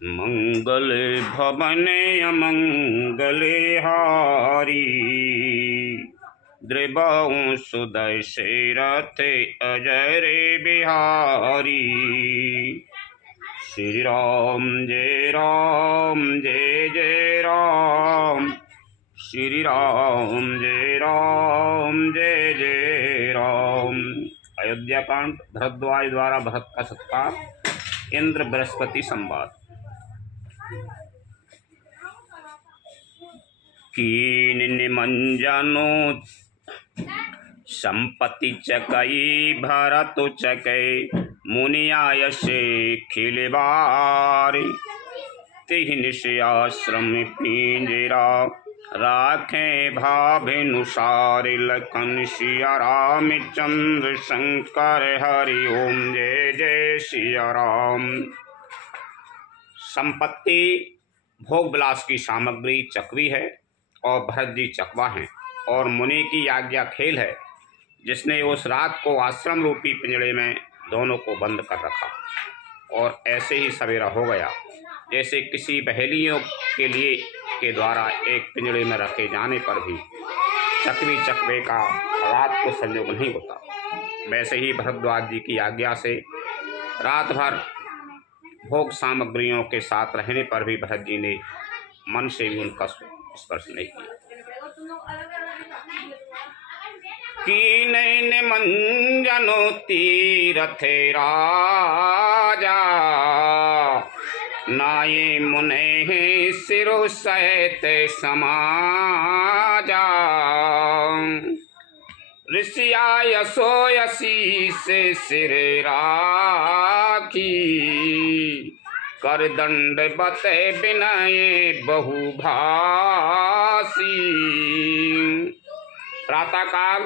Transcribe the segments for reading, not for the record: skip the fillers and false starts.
मंगले भवने अमंगले हारी, द्रिबाऊ सुदय से रथे अजय रे बिहारी। श्री राम जय जय राम, श्री राम जय जय राम। अयोध्या कांड भरद्वाज द्वारा भरत का सत्कार, इंद्र बृहस्पति संवाद। कीन निमंजनो संपत्ति चकई, भरत चकै मुनि आयसे खिलबार। तिहि से आश्रम पिंजरा, राखें भावेनुसार। लखन सिया राम चंद्र शंकर, हरि ओम जय जय सिया राम। संपत्ति भोग विलास की सामग्री चकवी है और भरत जी चकवा हैं, और मुनि की आज्ञा खेल है, जिसने उस रात को आश्रम रूपी पिंजड़े में दोनों को बंद कर रखा। और ऐसे ही सवेरा हो गया, जैसे किसी बहेलियों के लिए के द्वारा एक पिंजड़े में रखे जाने पर भी चकवी चकवे का रात को संयोग नहीं होता, वैसे ही भरद्वाज जी की आज्ञा से रात भर भोग सामग्रियों के साथ रहने पर भी भरत जी ने मन से भी उनका स्पर्श नहीं किया। कीन मंजनो तीरथे राजा, नाये मुने सिरो सहित समाजा। ऋषिया यशोयसी से सिर राखी, कर दंड बते विनय बहुभाषी। प्रातःकाल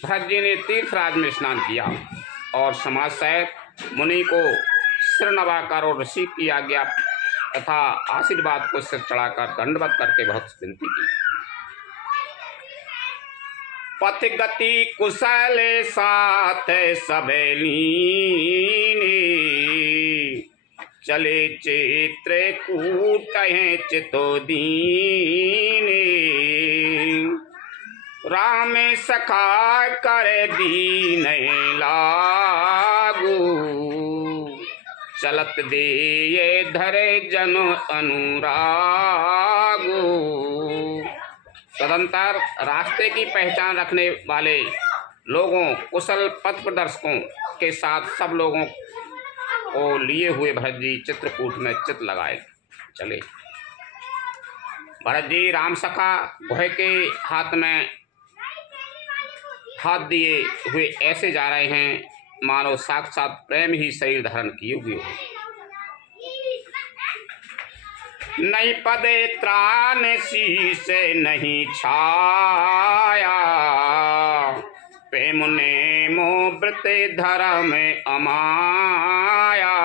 भरत जी ने तीर्थराज में स्नान किया और समाज सहित मुनि को सिर नवाकर और ऋषि की आज्ञा तथा आशीर्वाद को सिर चढ़ाकर दंडवत करके बहुत विनती की। पथ गति कुशल साथ सबेलीने, चले चित्रकूट चितो दीने। राम सखा कर दीन लागू, चलत दे ये धरे जन अनुरागू। तदंतर रास्ते की पहचान रखने वाले लोगों, कुशल पथ प्रदर्शकों के साथ सब लोगों को लिए हुए भरत जी चित्रकूट में चित लगाए चले। भरत जी राम सखा गुहे के हाथ में हाथ दिए हुए ऐसे जा रहे हैं मानो साक्षात प्रेम ही शरीर धारण किए हुए हो। नहीं पदे त्राण शीश नहीं छाया, प्रेम ने मोव्रत धर्म अमाया।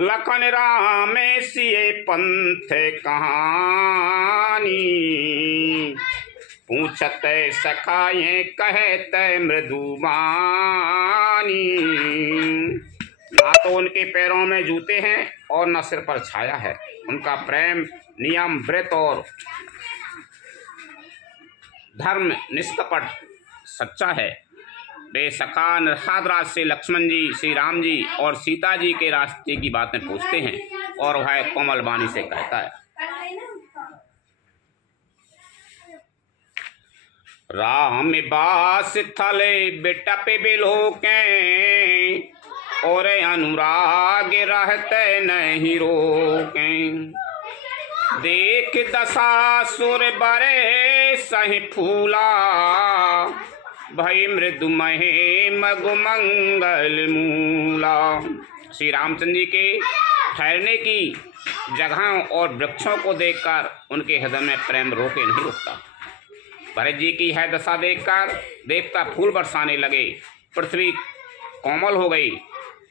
लखन राम सिए पंथ कहानी, पूछते सखाए कहते मृदुबानी। ना तो उनके पैरों में जूते हैं और न सिर पर छाया है। उनका प्रेम नियम व्रत और धर्म निष्कपट सच्चा है। वे सखा निरहादराज से लक्ष्मण जी, श्री राम जी और सीता जी के रास्ते की बातें पूछते हैं और वह कोमल वाणी से कहता है। राम बास थले बिटप बिलोके, और अनुराग रहते नहीं रोके। देख दशासुर बरे सही फूला, भई मृदु महे मगु मंगल मूला। श्री रामचंद्र जी के ठहरने की जगहों और वृक्षों को देखकर उनके हृदय में प्रेम रोके नहीं रुकता। भरत जी की है दशा देखकर देवता फूल बरसाने लगे, पृथ्वी कोमल हो गई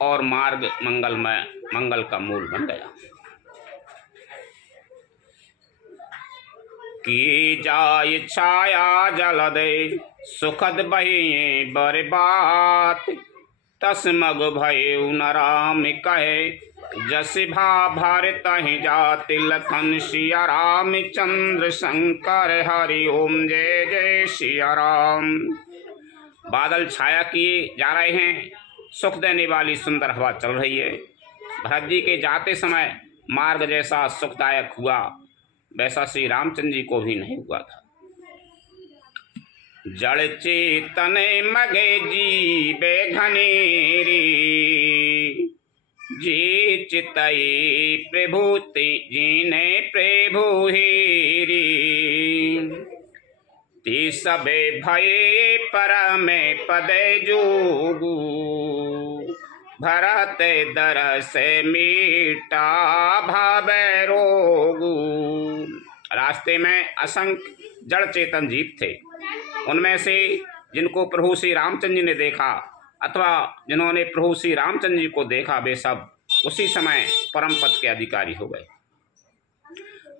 और मार्ग मंगल का मूल बन गया। की जाय छाया जल दे, सुखद बही बर बात। तस मग भय न राम कहे, जस भा भारत ही जाति लखन सिया राम चंद्र शंकर हरि ओम जय जय सिया राम। बादल छाया किए जा रहे हैं, सुख देने वाली सुंदर हवा चल रही है। भरत जी के जाते समय मार्ग जैसा सुखदायक हुआ वैसा श्री रामचंद्र जी को भी नहीं हुआ था। जड़ चेतन मगे जीवे घनेरी, जी चितई प्रभुति जीने प्रभु हेरी। ती सबे भये परम पदे जोगु, भरत दरस मीटा भावे रोगु। रास्ते में असंख्य जड़ चेतन जीव थे। उनमें से जिनको प्रभु श्री रामचंद्र जी ने देखा अथवा जिन्होंने प्रभु श्री रामचंद्र जी को देखा वे सब उसी समय परम पद के अधिकारी हो गए।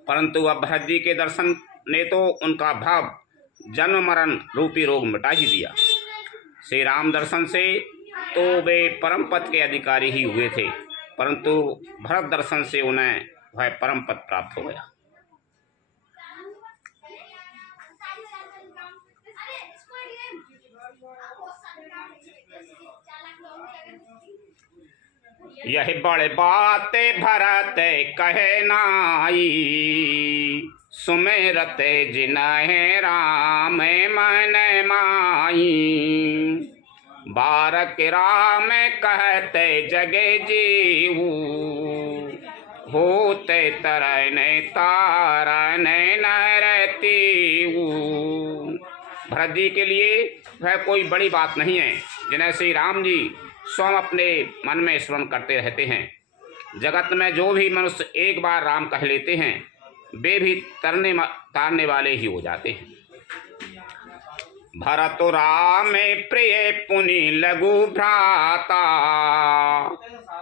परंतु अब भरत जी के दर्शन ने तो उनका भाव जन्म मरण रूपी रोग मिटा ही दिया। श्री राम दर्शन से तो वे परम पद के अधिकारी ही हुए थे, परंतु भरत दर्शन से उन्हें वह परम पद प्राप्त हो गया। यह बड़े बात भरत कहे नाई, सुमेरत जिन्हें राम मन माई। बारक राम कहते जगे जीवू, होते तरन तारन नरतीऊ। भरत जी के लिए वह कोई बड़ी बात नहीं है जिन्हें श्री राम जी स्वयं अपने मन में स्मरण करते रहते हैं। जगत में जो भी मनुष्य एक बार राम कह लेते हैं वे भी तारने वाले ही हो जाते हैं। भरत राम प्रिय पुनि लघु भ्राता,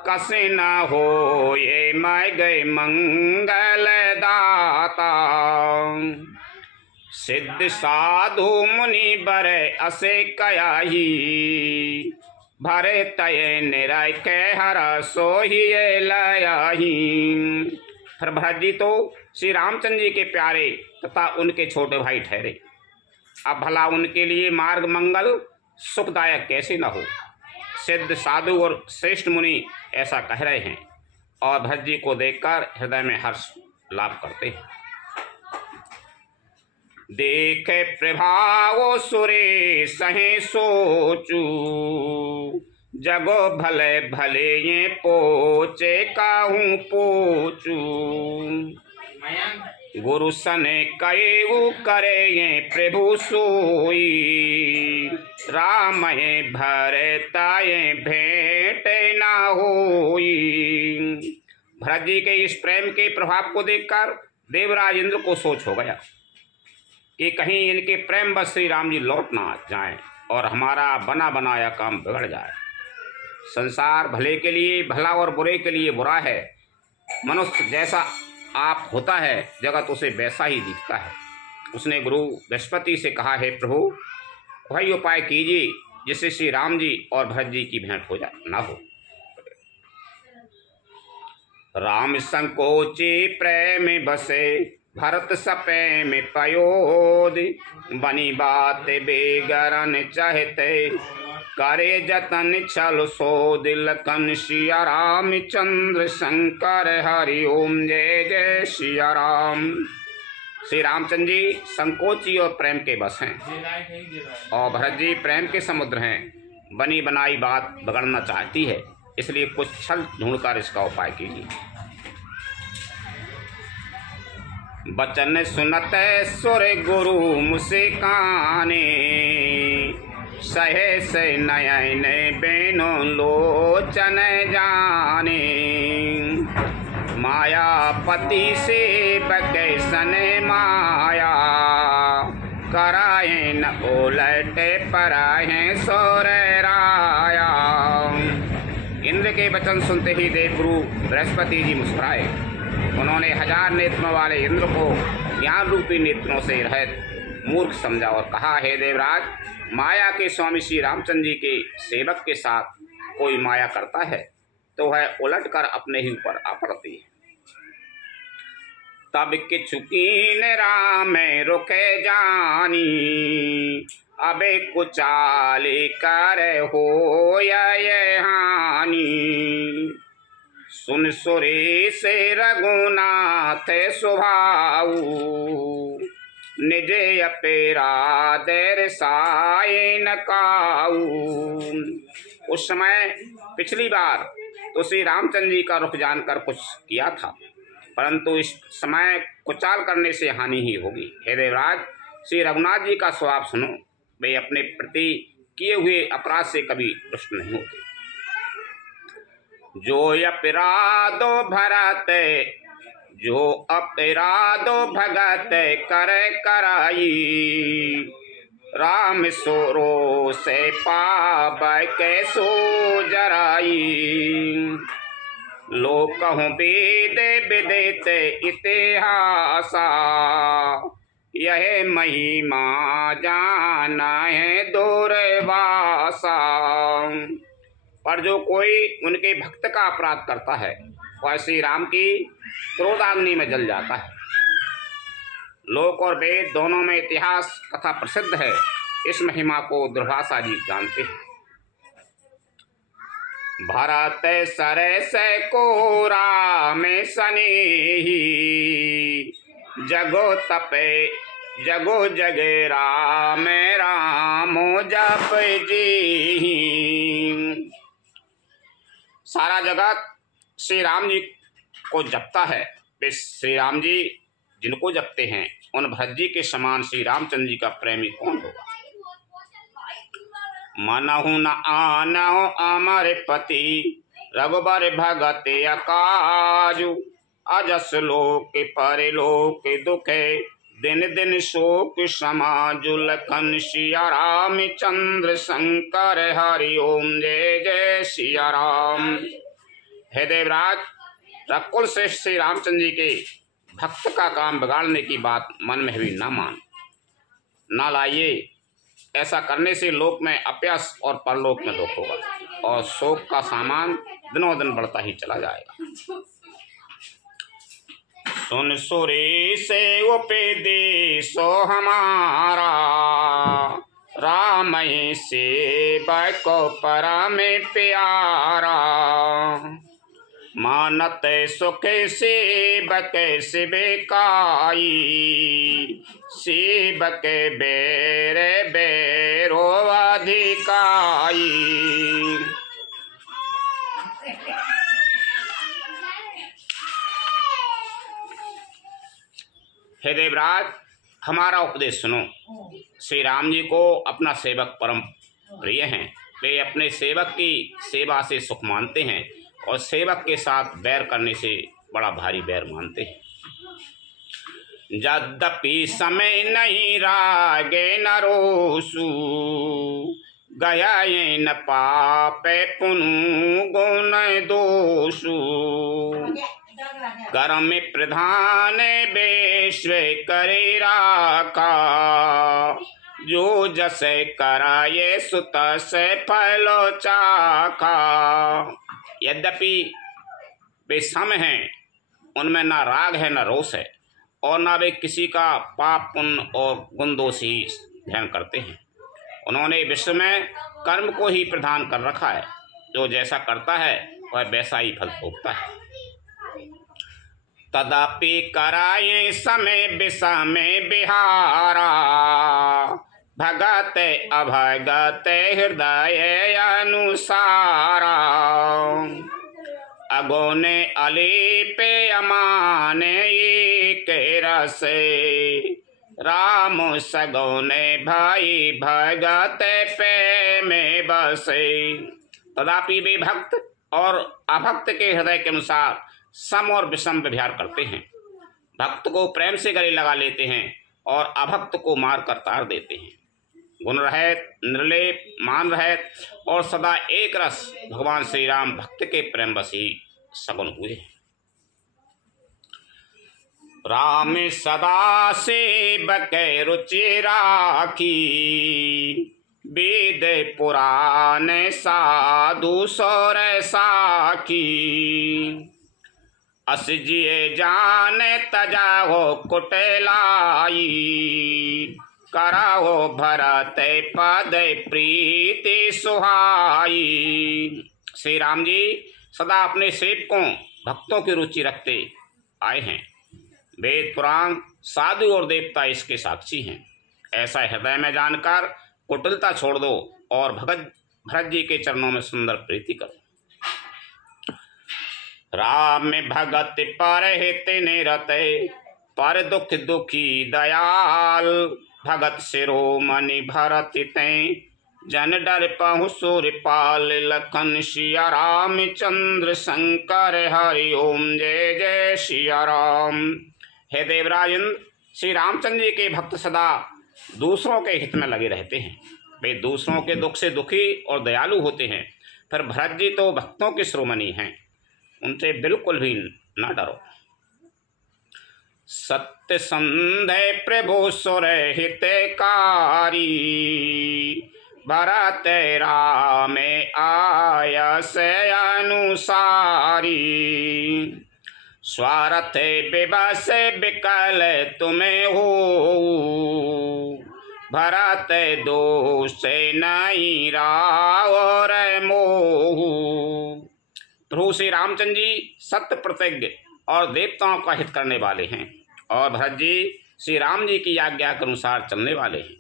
कसे न हो ये मैं गए मंगल दाता। सिद्ध साधु मुनि बरे असे कयाही, भरे तय निराय के हर सोही लयाही। फिर भरत जी तो श्री रामचंद्र जी के प्यारे तथा उनके छोटे भाई ठहरे। अब भला उनके लिए मार्ग मंगल सुखदायक कैसे न हो। सिद्ध साधु और श्रेष्ठ मुनि ऐसा कह रहे हैं और भरत जी को देखकर हृदय में हर्ष लाभ करते हैं। देखे प्रभाव सुरे सहे सोचू, जगो भले भले ये पोचे काहू पोचू। गुरु सने कयु करे ये प्रभु सोई, राम ये भरताये भेंट ना होई। भरत जी के इस प्रेम के प्रभाव को देखकर देवराज इंद्र को सोच हो गया कि कहीं इनके प्रेम बस श्री राम जी लौट ना जाएं और हमारा बना बनाया काम बिगड़ जाए। संसार भले के लिए भला और बुरे के लिए बुरा है। मनुष्य जैसा आप होता है जगत उसे वैसा ही दिखता है। उसने गुरु बृहस्पति से कहा है प्रभु वही उपाय कीजिए जिससे श्री राम जी और भरत जी की भेंट हो जाए ना हो। राम संकोचे प्रेम बसे, भरत सपे में पयोद। बनी बात बेगरन चाहते, करे जतन छल सो दिल कन। सिया राम चंद्र शंकर हरि ओम जय जय सिया राम। श्री रामचंद्र जी संकोची और प्रेम के बस हैं और भरत जी प्रेम के समुद्र हैं। बनी बनाई बात बिगड़ना चाहती है, इसलिए कुछ छल ढूंढकर इसका उपाय कीजिए। बचन सुनत सुर गुरु मुस्काने, सहे से नयन बेनो लोचन जाने। मायापति से बकैसन माया, कराए न उलट पराए सोर राया। इंद्र के वचन सुनते ही देवगुरु बृहस्पति जी मुस्कुराए। उन्होंने 1000 नेत्रों वाले इंद्र को ज्ञान रूपी नेत्रों से रहित मूर्ख समझा और कहा, हे देवराज, माया के स्वामी श्री रामचंद्र जी के सेवक के साथ कोई माया करता है तो वह उलट कर अपने ही ऊपर आ पड़ती है। तब किछु कीन राम रुके जानी, अबे कुचाली कर हो ये हानि। सुन सुरेश रघुनाथ सुभाऊ, निजे अपेरा देर साए न काऊ। उस समय पिछली बार तो श्री रामचंद्र जी का रुख जानकर कुछ किया था, परंतु इस समय कुचाल करने से हानि ही होगी। हे देवराज, श्री रघुनाथ जी का स्वभाव सुनो, वे अपने प्रति किए हुए अपराध से कभी रुष्ट नहीं होते। जो अपराधो भरत, जो अपराधो भगत करे कराई, राम सोरो से पाप कैसो जराई। लोक कहूँ वेद विदित इतिहासा, यह महिमा जाना है दूरवासा। पर जो कोई उनके भक्त का अपराध करता है वह श्री राम की क्रोधाग्नि में जल जाता है। लोक और वेद दोनों में इतिहास कथा प्रसिद्ध है, इस महिमा को दूरभाषा जी जानते हैं। भरत सरस को राम सनेही, जगो तपे जगो जगे राम रामो जप जी। सारा जगत श्री राम जी को जपता है। वे श्री राम जी जिनको जपते हैं उन भरत जी के समान श्री रामचंद्र जी का प्रेमी कौन होगा। मनहु न आनहु अमर पति, रघुबर भगत अकाजु। अजस लोक परलोक दुखे, दिन दिन शोक समाजु। लखन सिया राम चंद्र शंकर हरि ओम जय जय सिया राम। हे देवराज, रकुल से श्री रामचंद्र जी के भक्त का काम बिगाड़ने की बात मन में भी न मान ना लाइए। ऐसा करने से लोक में अपयश और परलोक में दुख होगा और शोक का सामान दिनों दिन बढ़ता ही चला जाएगा। सुन सुरेश उपदेशो हमारा, राम सेवको परम प्यारा। मानत सुख सेवक सेवकाई, सेवक बेर बेरो अधिकाई। हे देवराज, हमारा उपदेश सुनो। श्री राम जी को अपना सेवक परम प्रिय हैं। वे अपने सेवक की सेवा से सुख मानते हैं और सेवक के साथ बैर करने से बड़ा भारी बैर मानते हैं। यद्यपि समय नहीं रागे न रोसु, गया न पापे पुनु गुण दोषु। कर्म प्रधान विश्व करे राखा, जो जसे कराये सुत से फलो चाखा। यद्यपि वे सम हैं, उनमें न राग है न रोष है और न वे किसी का पाप पुण्य और गुण दोष ही ध्यान करते हैं। उन्होंने विश्व में कर्म को ही प्रधान कर रखा है। जो जैसा करता है वह वैसा ही फल भोगता है। तदापि कराये समय विषम बिहारा, भगत अभगत हृदय अनुसारा। अगोने अलीपे अमाने एक रसे, राम सगोने भाई भगत पे में बसे। तदापि वे भक्त और अभक्त के हृदय के अनुसार सम और विषम व्यवहार करते हैं। भक्त को प्रेम से गले लगा लेते हैं और अभक्त को मार कर तार देते हैं। गुण रहित, निर्लेप, मान रहित और सदा एक रस भगवान श्री राम भक्त के प्रेम बस ही सगुन हुए। राम सदा सेवक रुचि राखी, वेद पुराण साधु सौर साखी, अस जिए जान तजाओ कुटलाई, कराओ भरत पद प्रीति सुहाई। श्री राम जी सदा अपने सेवकों भक्तों की रुचि रखते आए हैं। वेद पुराण साधु और देवता इसके साक्षी हैं। ऐसा हृदय में जानकर कुटिलता छोड़ दो और भरत जी के चरणों में सुंदर प्रीति करो। राम में भगत पर हित निरते, पर दुख दुखी दयाल, भगत शिरोमणि भरत तैं, जन डर पहुँ सूर्यपाल, लखन सिया राम चंद्र शंकर हरि ओम जय जय सिया राम। हे देवराज इंद्र, श्री रामचंद्र जी के भक्त सदा दूसरों के हित में लगे रहते हैं। वे दूसरों के दुख से दुखी और दयालु होते हैं। फिर भरत जी तो भक्तों के शिरोमणि हैं, उनसे बिल्कुल भी न डरो। सत्य संधे प्रभु सुर हितकारी, भरत राम आया से अनुसारी, स्वार्थ विवश विकल तुम्हें हो, भरत दोष नहीं रावर मोह। प्रभु श्री रामचंद्र जी सत्य प्रतिज्ञ और देवताओं का हित करने वाले हैं और भरत जी श्री राम जी की आज्ञा के अनुसार चलने वाले हैं।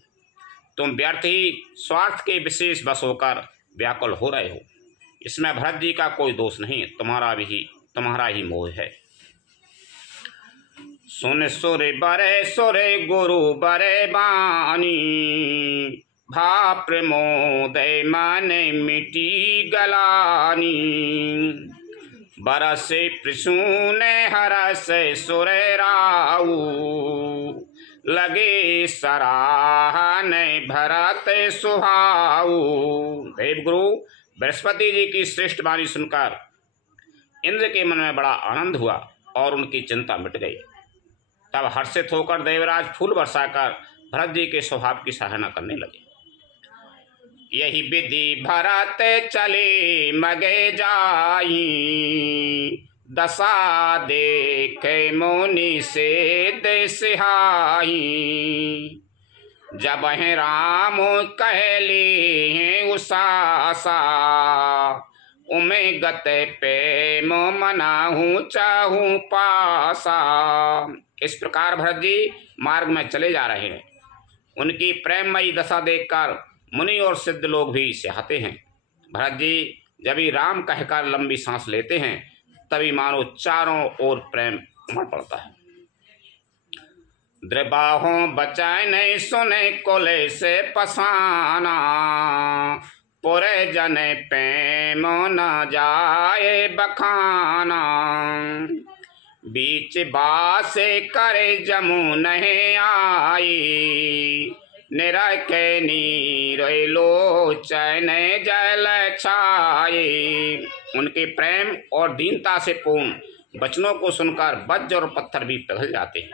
तुम व्यर्थ ही स्वार्थ के विशेष बस होकर व्याकुल हो रहे हो। इसमें भरत जी का कोई दोष नहीं, तुम्हारा ही मोह है। सुन सुर बरे सुरे गुरु बरे बानी, भा प्रमोदय मन मिटी गलानी, बरसे प्रसून हरस सुरे राऊ, लगे सराहन भरत सुहाऊ। देवगुरु बृहस्पति जी की श्रेष्ठ वाणी सुनकर इंद्र के मन में बड़ा आनंद हुआ और उनकी चिंता मिट गई। तब हर्षित होकर देवराज फूल बरसाकर भरत जी के स्वभाव की सराहना करने लगे। यही विधि भरत चले मगे जाई, दशा देख मुनि से देसहाई, जब है राम कहले हैं उसासा, उमे गत पे मनाहू चाहूँ पासा। इस प्रकार भरत जी मार्ग में चले जा रहे हैं। उनकी प्रेममयी दशा देखकर मुनि और सिद्ध लोग भी सिहाते हैं। भरत जी जब ही राम कहकर लंबी सांस लेते हैं तभी मानो चारों ओर प्रेम उमड़ पड़ता है। द्रबाहों बचाए नहीं सुने कोले से पसाना, पुरे जने प्रेम न जाए बखाना, बीच बासे करे जमू नहीं आई, निरखे नीर लोचन जल छाए। उनके प्रेम और दीनता से पूर्ण वचनों को सुनकर वज्र और पत्थर भी पिघल जाते हैं।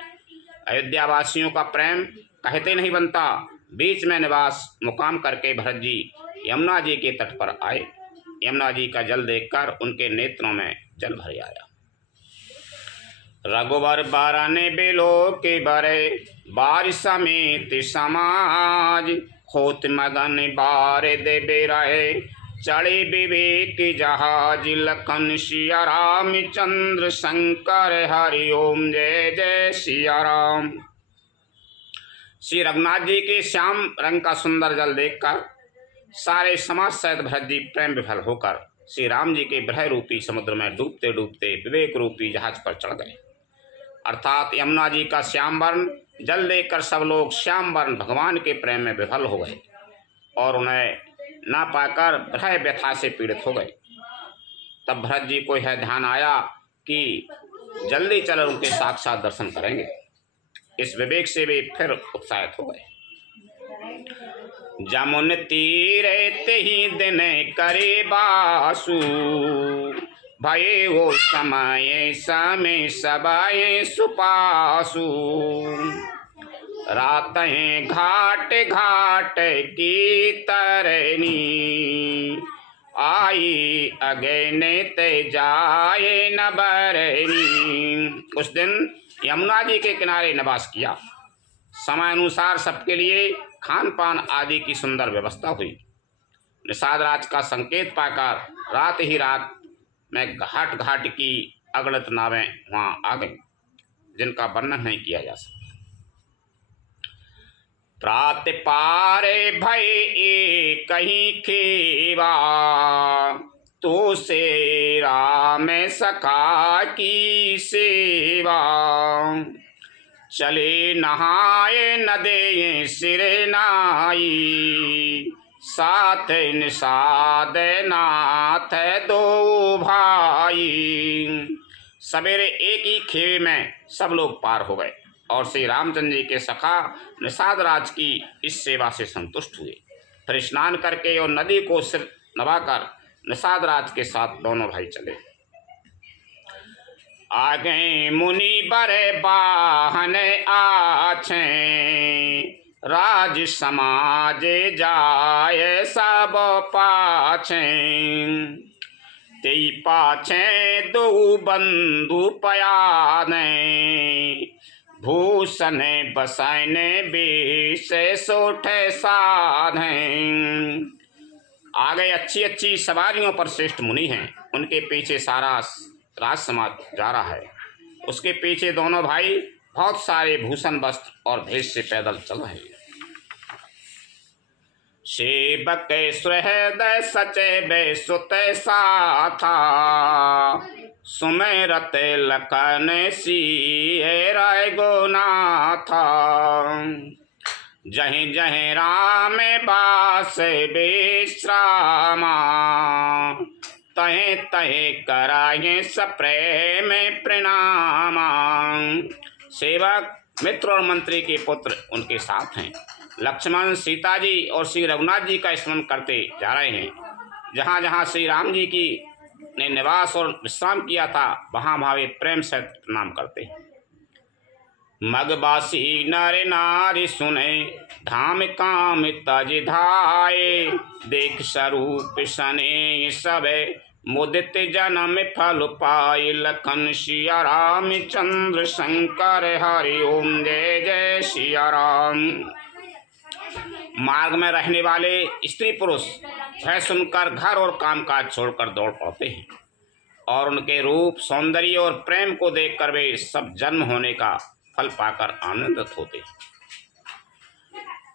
अयोध्या वासियों का प्रेम कहते नहीं बनता। बीच में निवास मुकाम करके भरत जी यमुना जी के तट पर आए। यमुना जी का जल देखकर उनके नेत्रों में जल भर आया। रघुवर बारने बेलो के बरे, बारिश समेत समाज, होत मगन बार देवे रहे, चढ़े विवेक जहाज, लखन सिया राम चंद्र शंकर हरि ओम जय जय सिया राम। श्री रघुनाथ जी के श्याम रंग का सुंदर जल देखकर सारे समाज सहित भरत जी प्रेम विफल होकर श्री राम जी के विरह रूपी समुद्र में डूबते डूबते विवेक रूपी जहाज पर चढ़ गए। अर्थात यमुना जी का श्याम वर्ण जल देखकर सब लोग श्याम वर्ण भगवान के प्रेम में विफल हो गए और उन्हें ना पाकर विरह व्यथा से पीड़ित हो गए। तब भरत जी को यह ध्यान आया कि जल्दी चल उनके साक्षात दर्शन करेंगे। इस विवेक से वे फिर उत्साहित हो गए। जमुन तीरे तेहि दिन करे बासु, भये हो समय समय सबाए सुपासु, रातें घाट घाट की तरनी, आई अगेने ते जाए न बरनी। उस दिन यमुना जी के किनारे निवास किया। समय अनुसार सबके लिए खान पान आदि की सुंदर व्यवस्था हुई। निषाद राज का संकेत पाकर रात ही रात में घाट घाट की अगणित नावें वहाँ आ गईं, जिनका वर्णन नहीं किया जा सकता। प्रात पारे भय कहीं खेवा, तो से राम सखा की सेवा। चले नहाए न दे सिरे नाई, साथ निषाद नाथ दो भाई। सवेरे एक ही खेवे में सब लोग पार हो गए और श्री रामचंद्र जी के सखा निषाद राज की इस सेवा से संतुष्ट हुए। फिर स्नान करके और नदी को सिर नवाकर निषाद राज के साथ दोनों भाई चले। आ गए मुनि बरे बाहन आछे, राज समाज जाए सब पाछे। तेई पाछे दो बंधु पयाने, भूषण बसने बेश सोठे साधे। आगे अच्छी अच्छी सवारियों पर श्रेष्ठ मुनि हैं, उनके पीछे सारा राज समाज जा रहा है। उसके पीछे दोनों भाई बहुत सारे भूषण वस्त्र और भेष से पैदल चल रहे हैं। सेवक सुहृदय सचे बे सुत साथा, सुमेरत लखन सिए राय गोनाथा। जहीं जहीं राम बास विश्रामा, तहे तहे कराए सप्रेम प्रणामा। सेवक मित्र और मंत्री के पुत्र उनके साथ हैं। लक्ष्मण सीता जी और श्री रघुनाथ जी का स्मरण करते जा रहे हैं। जहाँ जहाँ श्री राम जी की ने निवास और विश्राम किया था, वहाँ भावे प्रेम से प्रणाम करते हैं। मगबासी नर नारी सुने, धाम काम तज धाये। देख स्वरूप सने सबे, मुदित जन्म फल पाए। लखन सिया रामचंद्र शंकर हरि ओम जय जय सिया राम। मार्ग में रहने वाले स्त्री पुरुष वह सुनकर घर और कामकाज छोड़कर दौड़ पड़ते हैं और उनके रूप सौंदर्य और प्रेम को देखकर वे सब जन्म होने का फल पाकर आनंदित होते हैं।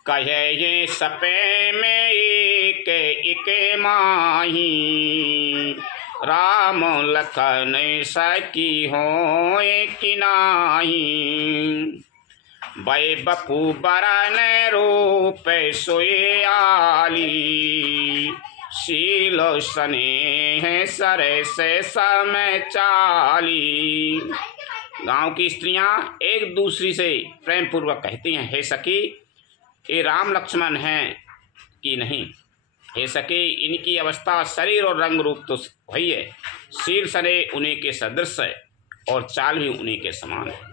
कहे ये सपे में एक माही, राम लखन सकी हो कि नाही। बै बपू बरन रूप सोयाली, शील स्नेह सरे से समय चाली। गांव की स्त्रियां एक दूसरी से प्रेम पूर्वक कहती हैं, हे सखी ये राम लक्ष्मण हैं कि नहीं। हे सखी इनकी अवस्था शरीर और रंग रूप तो वही है, शील सने उन्हीं के सदृश है और चाल भी उन्हीं के समान है।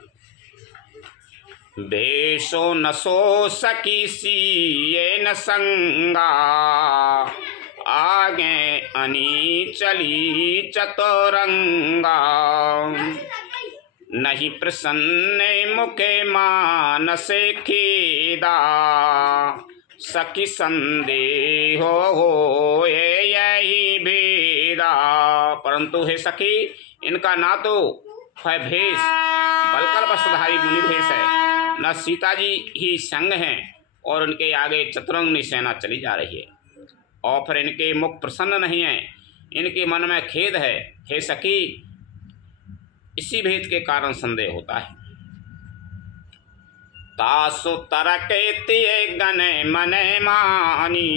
बेसो नसो सकी सी ये न संगा, आगे अनी चली चतुरंगा। नहीं प्रसन्न मुखे मानसे खेदा, सखी संदेह हो यही भेदा। परंतु हे सखी इनका ना तो है भेष बलकर वस्त्रधारी मुनि भेष है, न सीता जी ही संग हैं और उनके आगे चतुरंगनी सेना चली जा रही है। और फिर इनके मुख प्रसन्न नहीं है, इनके मन में खेद है। हे सखी इसी भेद के कारण संदेह होता है। तासु तरके तिये गने मने मानी,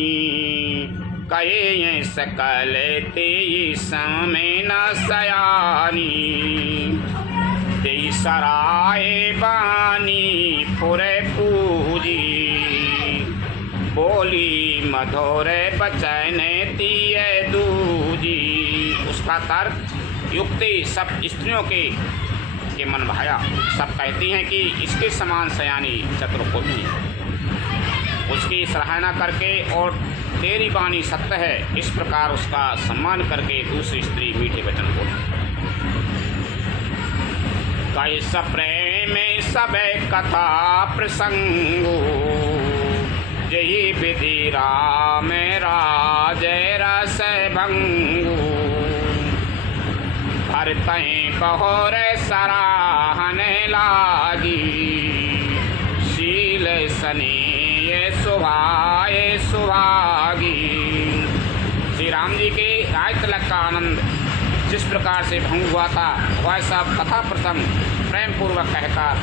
कहे सकल ते समय न सयानी। ते सराय बानी पुरे पूजी, बोली मधुर बचन तिये दूजी। उसका तर्क युक्ति सब स्त्रियों के के मन भाया। सब कहती हैं कि इसके समान सयानी चतुर कोई नहीं। उसकी सराहना करके और तेरी वाणी सत्य है, इस प्रकार उसका सम्मान करके दूसरी स्त्री मीठे वचन बोली। कई सब प्रेम सब कथा प्रसंगो, यही विधि राम राज रस भंगु। भरतहि बहुर सराहने लागी, शील सने सुभागी। श्री राम जी के राज तिलक का आनंद जिस प्रकार से भंग हुआ था, वह सब कथा प्रसंग प्रेम पूर्वक कहकर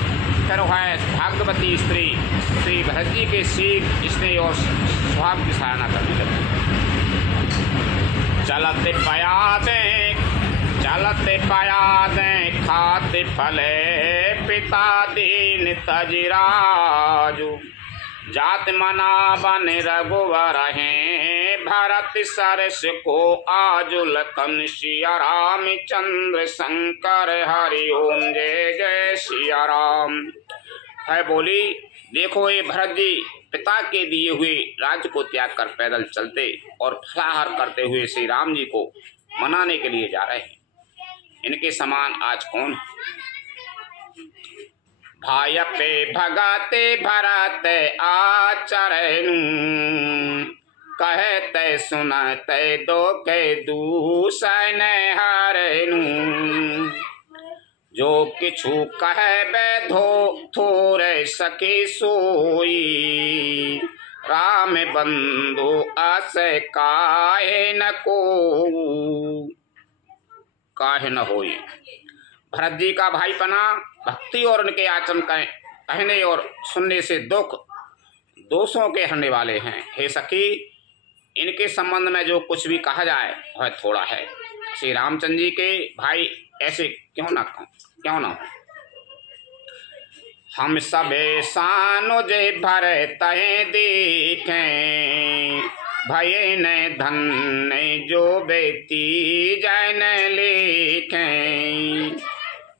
फिर वह भाग्यवती स्त्री श्री भरत जी के सीख स्नेह और स्वभाव की सराहना करने लगी। चलते पाया दे खाते फले पिता दीन तजराजू। जात मना बन रघुवर हैं, भरत सरस को आजु लखन सिया राम चंद्र शंकर हरि ओम जय जय सिया राम। है बोली, देखो ये भरत जी पिता के दिए हुए राज्य को त्याग कर पैदल चलते और फलाहार करते हुए श्री राम जी को मनाने के लिए जा रहे हैं। इनके समान आज कौन? भाय पे भगाते भरत आचरणु, कहते सुनते दो के दूषण हरनु। जो किछु कहबे थोरे सखी सोई, राम बंधु अस काहे न को काहे न होई। भरत जी का भाईपना भक्ति और उनके आचरण कहने और सुनने से दोषों के हरने वाले हैं। हे सखी, इनके संबंध में जो कुछ भी कहा जाए वह थोड़ा है। श्री रामचंद्र जी के भाई ऐसे क्यों ना हम सबे सानो जे भरे तहे देखें, भय न धन जो बेती जन लेखें।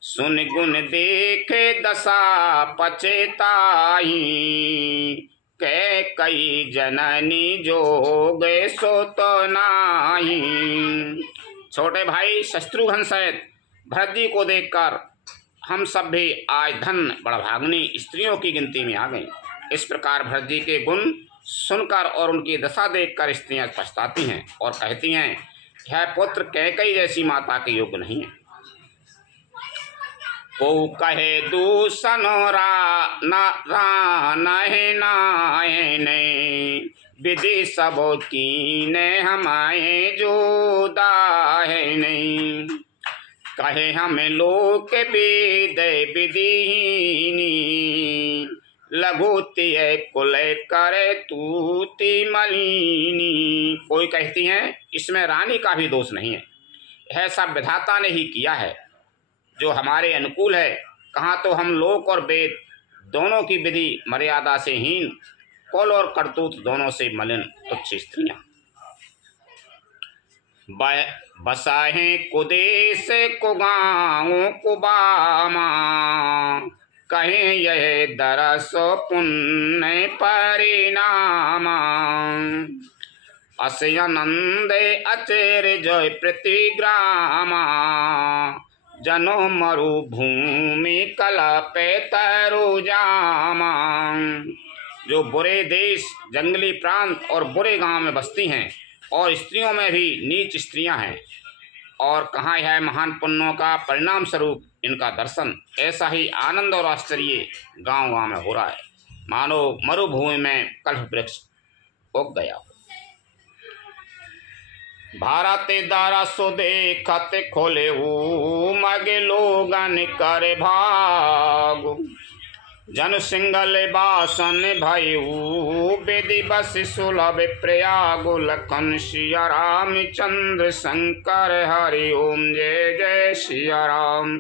सुन गुण देखे दशा पचेताई, कै कई जननी जोग सो तो नाही। छोटे भाई शत्रुघ्न सहित भरत जी को देखकर हम सब भी आज धन बड़भाग्नि स्त्रियों की गिनती में आ गए। इस प्रकार भरत जी के गुण सुनकर और उनकी दशा देखकर स्त्रियां पछताती हैं और कहती हैं, यह पुत्र कैकेयी जैसी माता के योग्य नहीं है। को कहे दूषण विधि सब कीने हमारे जोदा है नहीं। कहे हमें लोक वेद विधिहीनी, लघुति कुल करे तूती मलिनी। कोई कहती हैं इसमें रानी का भी दोष नहीं है, यह सब विधाता ने ही किया है जो हमारे अनुकूल है। कहाँ तो हम लोक और वेद दोनों की विधि मर्यादा से हीन, कुल और करतूत दोनों से मलिन तुच्छ स्त्रियां। बसाहे कुदेश को गाँव कुबामा, कहें यह दरस पुण्य परिणामा। अस आनंद अचेर जय प्रतिग्रामा, जनो मरुभूमि कलपे तरु जामा। जो बुरे देश, जंगली प्रांत और बुरे गांव में बसती हैं और स्त्रियों में भी नीच स्त्रियां हैं, और कहाँ है महान पुण्यों का परिणाम स्वरूप इनका दर्शन। ऐसा ही आनंद और आश्चर्य गांव गांव में हो रहा है, मानो मरुभूमि में कल्प वृक्ष उग गया हो। भारत दारा सो देखत खोले मगे लोगन कर भाग, जन सिंगल बासन भयऊ बेदी बस सुलभ प्रयाग। लखन सिया राम चंद्र शंकर हरि ओम जय जय सिया राम।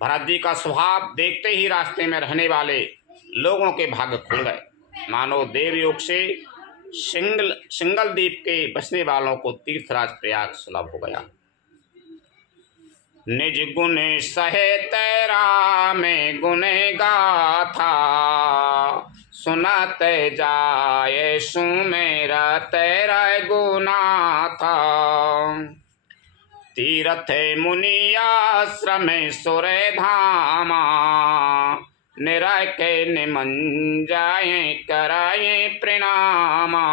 भरत जी का स्वभाव देखते ही रास्ते में रहने वाले लोगों के भाग्य खुल गए, मानो देवयोग से सिंगल द्वीप के बसने वालों को तीर्थराज प्रयाग सुलभ हो गया। निज गुण सहित राम गुण गाथा, सुनत जाय सुमेरत रघुनाथा। तीर्थ मुनि आश्रम सुर धामा, निरखे निमंजाए कराए प्रणामा।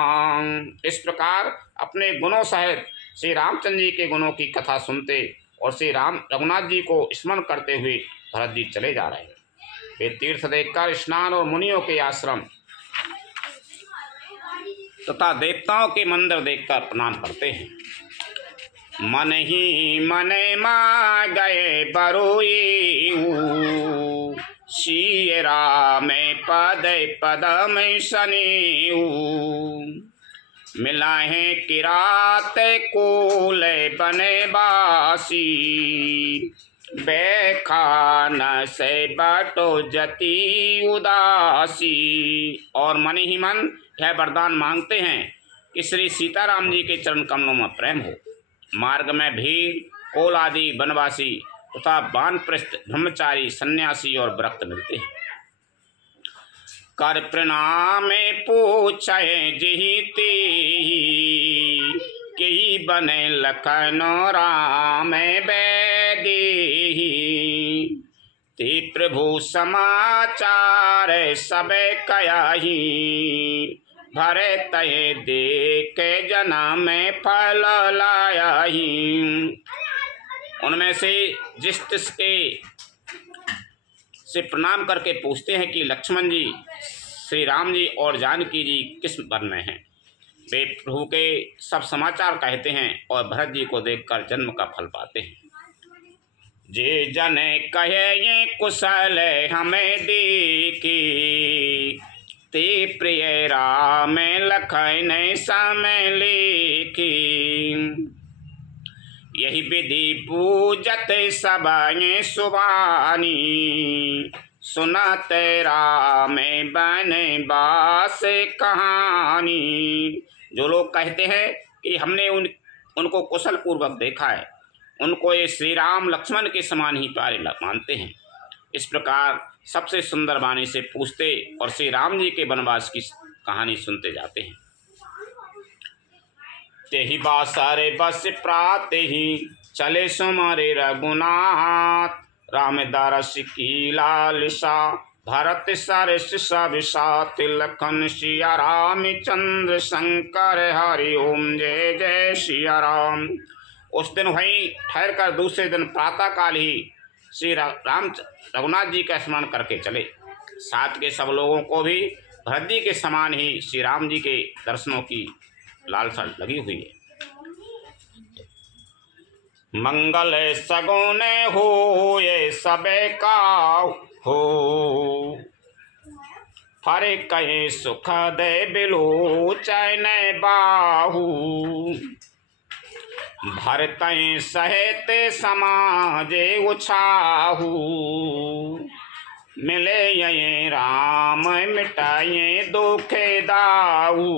इस प्रकार अपने गुणों सहित श्री रामचंद्र जी के गुणों की कथा सुनते और श्री राम रघुनाथ जी को स्मरण करते हुए भरत जी चले जा रहे हैं। वे तीर्थ देखकर स्नान और मुनियों के आश्रम तथा देवताओं के मंदिर देखकर प्रणाम करते हैं। मन ही मन मा गए बरोई, श्री राम पद पदम सनेऊ। मिला है किरात कोल बनवासी, बेखान से बटो जति उदासी। और मन ही मन यह वरदान मांगते हैं कि श्री सीताराम जी के चरण कमलों में प्रेम हो। मार्ग में भीड़, कोल आदि वनवासी तथा वानप्रस्थ ब्रह्मचारी, सन्यासी और व्रत मिलते हैं। कर प्रणाम पूछे जिहि तेहि, केहि बने लखन राम बैदेहि। ते प्रभु समाचार सब कयाहि, भरे तय देख जन्म फल लायाहि। उनमें से जिस तिसके से प्रणाम करके पूछते हैं कि लक्ष्मण जी, श्री राम जी और जानकी जी किस वन में हैं। वे प्रभु के सब समाचार कहते हैं और भरत जी को देखकर जन्म का फल पाते हैं। जे जन कहे ये कुशल हमें देखी, ते प्रिय राम लखन समय लेखी। यही विधि पूजत सबय सुबानी, सुनत राम बन बास कहानी। जो लोग कहते हैं कि हमने उनको कुशल पूर्वक देखा है, उनको ये श्री राम लक्ष्मण के समान ही प्यारे मानते हैं। इस प्रकार सबसे सुंदर वाणी से पूछते और श्री राम जी के वनवास की कहानी सुनते जाते हैं। तेहि बासरे बस प्राते ही, चले सुमरे रघुनाथ। राम दरस की लालसा, भरत सरस सब साथ। लखन सिया राम चंद्र शंकर, हरि ओम जय जय सिया राम। उस दिन वहीं ठहर कर दूसरे दिन प्रातः काल ही श्री राम रघुनाथ जी का स्मरण करके चले। साथ के सब लोगों को भी भरत जी के समान ही श्री राम जी के दर्शनों की लालसा लगी हुई है। मंगल सगुन हो ये सबे का हो, फरे कहे सुख दे बिलोचन बाहू। भरतय सहित समाजे उछाहू, मिले ये राम मिटाए दुख दाऊ।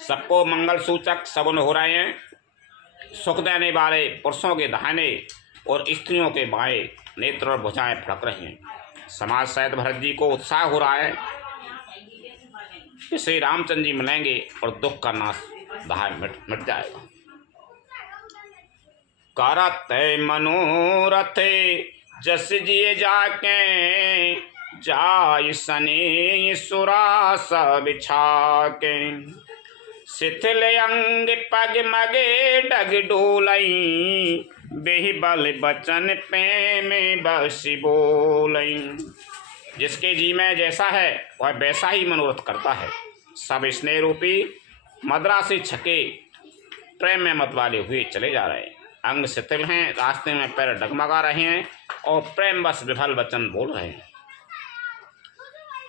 सबको मंगल सूचक सगुन हो रहे हैं। सुख देने वाले पुरुषों के दाहिने और स्त्रियों के बाएं नेत्र और भुजाएं फड़क रही हैं। समाज सहित भरत जी को उत्साह हो रहा है कि श्री रामचंद्र जी मिलेंगे और दुख का नाश दाह मिट जाएगा। करत मनोरथ जस जिए जाके, जाय सने सुरास बिछाके। शिथिल अंग पग मगे डग डोलई, बेहिबल बचन पे में बसी बोलई। जिसके जी में जैसा है वह वैसा ही मनोरथ करता है। सब स्नेह रूपी मदरा से छके प्रेम में मत वाले हुए चले जा रहे हैं। अंग शिथिल हैं, रास्ते में पैर डगमगा रहे हैं और प्रेम बस विफल वचन बोल रहे हैं।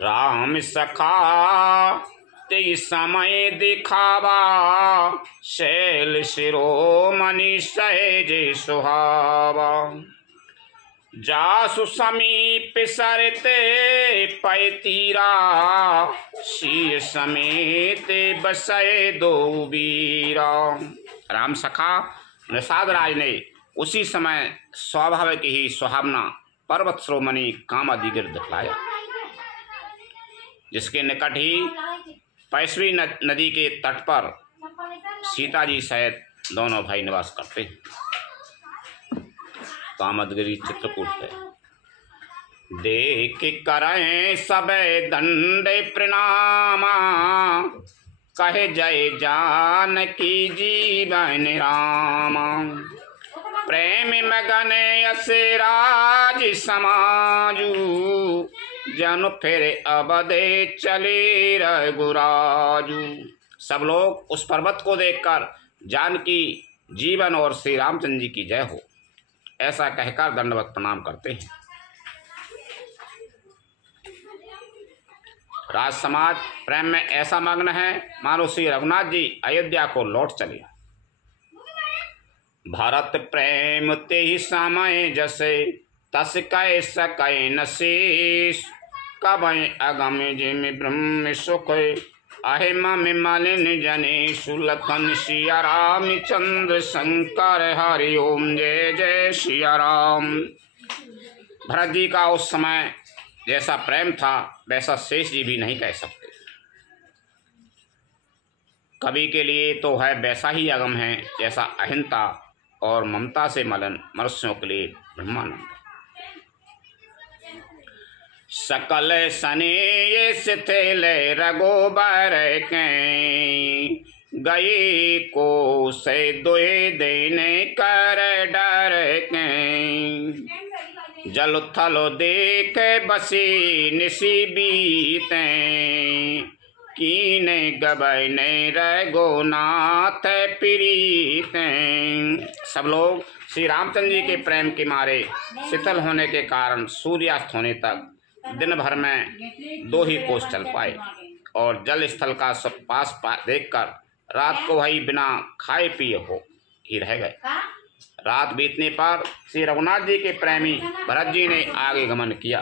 राम सखा ते समय दिखावा, शैल शिरोमणि सहज सुहावा। जासु समीप सरते पय तीरा, शीय समेत बसय दो वीरा। राम सखा निषाद राज ने उसी समय स्वाभाविक ही सुहावना पर्वत श्रोमणि कामादिगिर दिखलाया, जिसके निकट ही पैसवी नदी के तट पर सीता जी सहित दोनों भाई निवास करते हैं। कामदगिरी चित्रकूट है। देख करें सब दंड प्रणामा, कहे जय जानकी जीवन रामा। प्रेम मगन यस राज समाजू, जन फिर अबदे चले रघुराजू। सब लोग उस पर्वत को देखकर जानकी जीवन और श्री रामचंद्र जी की जय हो ऐसा कहकर दंडवत प्रणाम करते हैं। राज समाज प्रेम में ऐसा मग्न है मानो श्री रघुनाथ जी अयोध्या को लौट चले। भरत प्रेम ते ही समय जसे, तस कै सकै न शेष। कबय अगम जिम ब्रह्म सुख, आहे मम मलिन जने सुलखन। सिया राम चंद्र शंकर हरि ओम, जय जय सिया राम। भरत जी का उस समय जैसा प्रेम था वैसा शेष जी भी नहीं कह सकते। कवि के लिए तो है वैसा ही अगम है जैसा अहिंसा और ममता से मलन मनुष्यों के लिए ब्रह्मानंद। सकल सने शिथिल रघुबर के, गई को से दोए देने कर डर के। जल थल देख बसी निसी बीते, कीने गबने रघुनाथ प्रीते। सब लोग श्री रामचंद्र जी के प्रेम के मारे शीतल होने के कारण सूर्यास्त होने तक दिन भर में 2 ही कोस चल पाए और जल स्थल का सब पास देखकर रात को वही बिना खाए पिए हो ही रह गए। रात बीतने पर श्री रघुनाथ जी के प्रेमी भरत जी ने आगे गमन किया।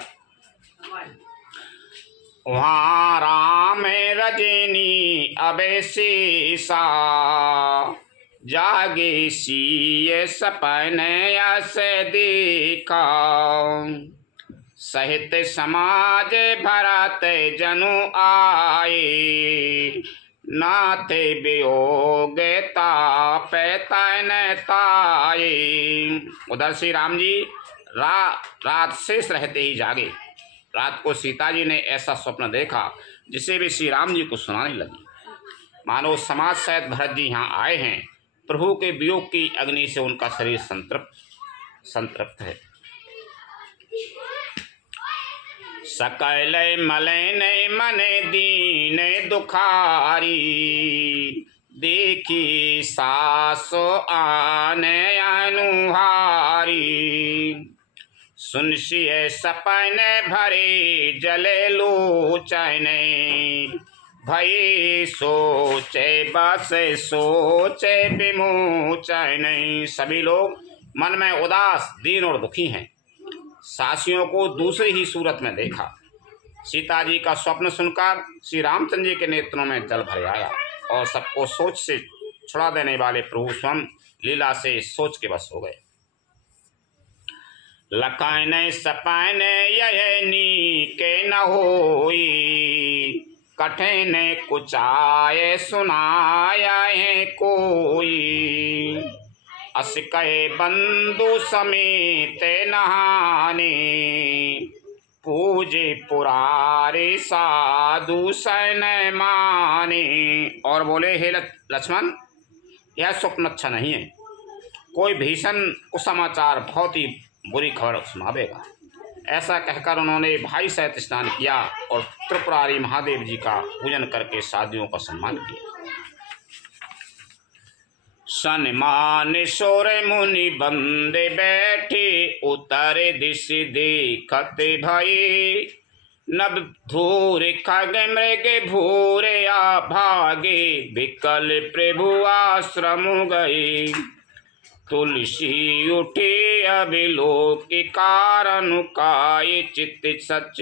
वहाँ राम रजनी अबेशीसा, जागे सीय सपन यस देखा। सहित समाज भरत जनु आए, नाथ वियोग ताप तन ताए। उधर श्री राम जी रात शेष रहते ही जागे। रात को सीता जी ने ऐसा स्वप्न देखा जिसे भी श्री राम जी को सुनाने लगी। मानो समाज सहित भरत जी यहाँ आए हैं। प्रभु के वियोग की अग्नि से उनका शरीर संतृप्त है। सकल मलिन मन दीन दुखारी, देखी सासो आने अनुहारी। सुनसिए सपन भरे जले लोचन, भई सोचे बस सोचे विमोचन। सभी लोग मन में उदास दीन और दुखी हैं। सासियों को दूसरी ही सूरत में देखा। सीता जी का स्वप्न सुनकर श्री रामचंद्र जी के नेत्रों में जल भर आया और सबको सोच से छुड़ा देने वाले प्रभु स्वयं लीला से सोच के बस हो गए। लखन सपन यह नीके न होई, कठिन कुचाए सुनाया है कोई। अस कहे बंधु समेत नहाने, पूजे पुरारे साधु सन माने। और बोले, हे लक्ष्मण, यह स्वप्न अच्छा नहीं है। कोई भीषण कुसमाचार बहुत ही बुरी खबर सुनावेगा। ऐसा कहकर उन्होंने भाई सहित स्नान किया और त्रिपुरारी महादेव जी का पूजन करके साधुओं का सम्मान किया। सन्मान सोर मुनि बंदे बैठे, उतरे दिश देखत भये। नभ धूर खग मृग भूरे आ भागे, विकल प्रभु आश्रम गए। तुलसी उठे अभिलोक कारण काय चित्त सच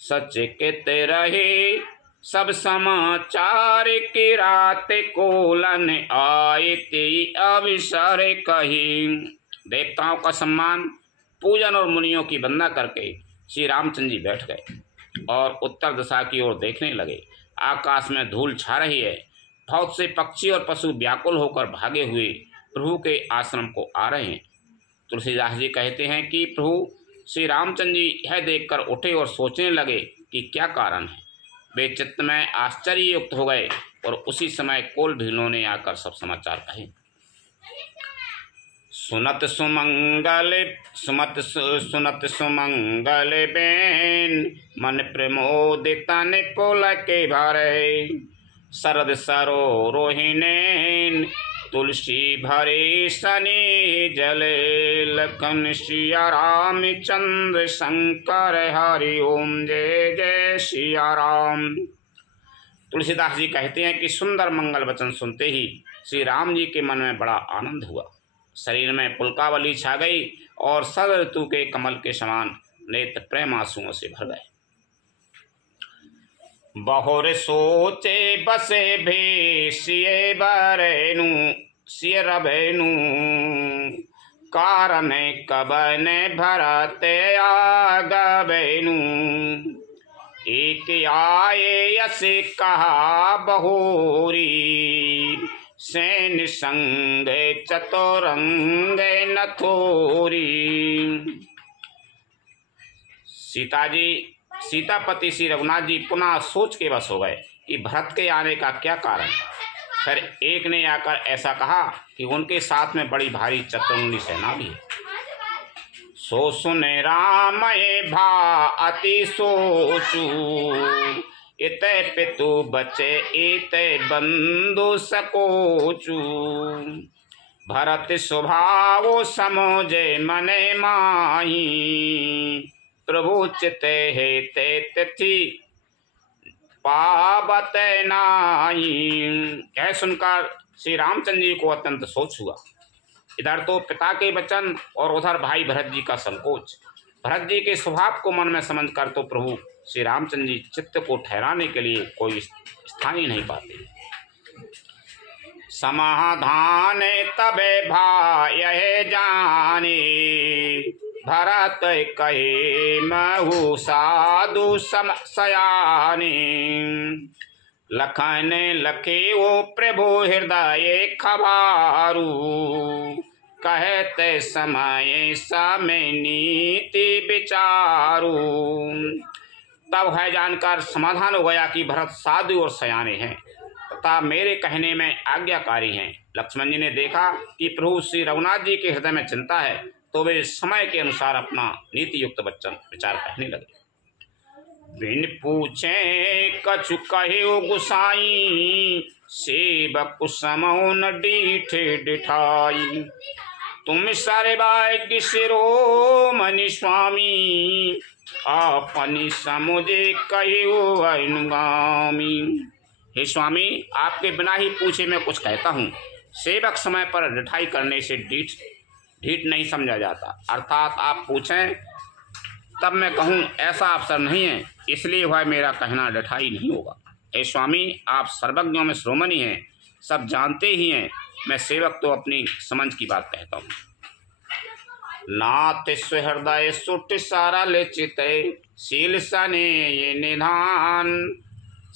सच कित रहे सब समाचार की रात कोलन आए ते अवसर कही। देवताओं का सम्मान पूजन और मुनियों की वंदना करके श्री रामचंद्र जी बैठ गए और उत्तर दिशा की ओर देखने लगे। आकाश में धूल छा रही है। बहुत से पक्षी और पशु व्याकुल होकर भागे हुए प्रभु के आश्रम को आ रहे हैं। तुलसीदास जी कहते हैं कि प्रभु श्री रामचंद्र जी यह देखकर उठे और सोचने लगे कि क्या कारण है। वे चित्त में आश्चर्य युक्त हो गए और उसी समय कोल भीलों ने आकर सब समाचार कहे। सुनत सुमंगल बेन मन प्रमोदित तन पुलक भरे शरद सरोहिनेन तुलसी भरे सने जले लखन सिया राम चंद्र शंकर हरि ओम जय जय सिया राम। तुलसीदास जी कहते हैं कि सुंदर मंगल वचन सुनते ही श्री राम जी के मन में बड़ा आनंद हुआ। शरीर में पुलकावली छा गई और शरद ऋतु के कमल के समान नेत्र प्रेम आंसुओं से भर गए। बहुर सोचे बसे भे सिए बरेनु सिय रबेनु कारण कबन भरते आगबेनु एक आए यस कहा बहुरी सैन संग चतुरंग नथोरी। सीतापति श्री रघुनाथ जी पुनः सोच के बस हो गए कि भरत के आने का क्या कारण। फिर एक ने आकर ऐसा कहा कि उनके साथ में बड़ी भारी चतुरंगी सेना भी है। सो सुने राम भा अति सोचू इत पितु बचे इत बंधु सकोचू भरत स्वभाव समोजे मने माही प्रभु चिते हे ते तिथि पावत नाही। यह सुनकर श्री रामचंद्र जी को अत्यंत सोच हुआ। इधर तो पिता के वचन और उधर भाई भरत जी का संकोच। भरत जी के स्वभाव को मन में समझकर तो प्रभु श्री रामचंद्र जी चित्त को ठहराने के लिए कोई स्थान ही नहीं पाते। समाधान तबे भाई जाने भरत कहे महु साधु सयाने लखन लखे वो प्रभु हृदय खबारू कहते समय समय नीति विचारू। तब है जानकर समाधान हो गया कि भरत साधु और सयाने हैं तथा मेरे कहने में आज्ञाकारी हैं। लक्ष्मण जी ने देखा कि प्रभु श्री रघुनाथ जी के हृदय में चिंता है तो वे समय के अनुसार अपना नीति युक्त वचन विचार कहने लगे। बिन पूछे कछु कहे गुसाई सेवक समो न डीठे डिठाई तुम सारे बाग सिरो मनि स्वामी अपनी समुझे कहे अनुगामी। हे स्वामी आपके बिना ही पूछे मैं कुछ कहता हूँ। सेवक समय पर डिठाई करने से ढीठ नहीं समझा जाता, अर्थात आप पूछें तब मैं कहूँ ऐसा अवसर नहीं है, इसलिए वह मेरा कहना डिठाई नहीं होगा। हे स्वामी आप सर्वज्ञों में श्रोमणी हैं, सब जानते ही हैं, मैं सेवक तो अपनी समझ की बात कहता हूँ। नाथ सुहृदय सुट सारा लिचित शील सने ये निधान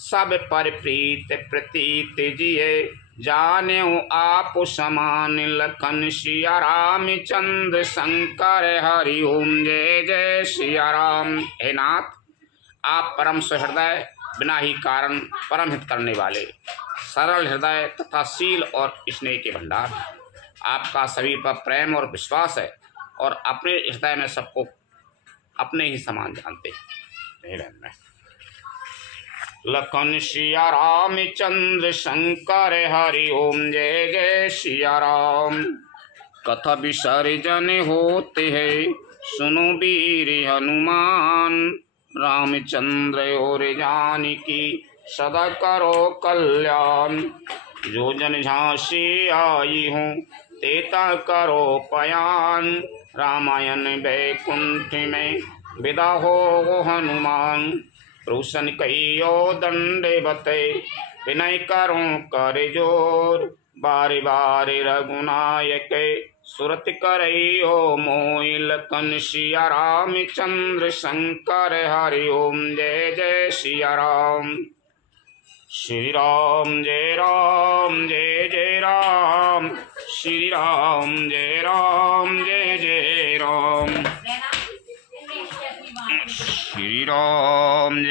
सब पर प्रीत प्रतीत जिये जाने आप समान लखन सिया राम चंद्र शंकर हरि ओम जय जय सिया राम। हे नाथ आप परम सुहृदय बिना ही कारण परम हित करने वाले सरल हृदय तथा शील और स्नेह के भंडार। आपका सभी पर प्रेम और विश्वास है और अपने हृदय में सबको अपने ही समान जानते हैं। लखन सिया राम चंद्र शंकर हरि ओम जय जय सिया राम। कथा विसर्जन होते है सुनो वीर हनुमान रामचंद्र और जानकी सदा करो कल्याण। जो जन झांसी आई हूँ तेता करो पयान रामायण वैकुंठ में विदा हो हनुमान। रोशन कहियो दंडवते विनय करो कर जोर। बारे बारे रघुनायक सुरत करइयो मोहि। लखन सिया राम चंद्र शंकर हरि ओम। जय जय सिया राम। श्री राम जय राम जय जय राम। श्री राम जय राम जय जय राम। श्री राम।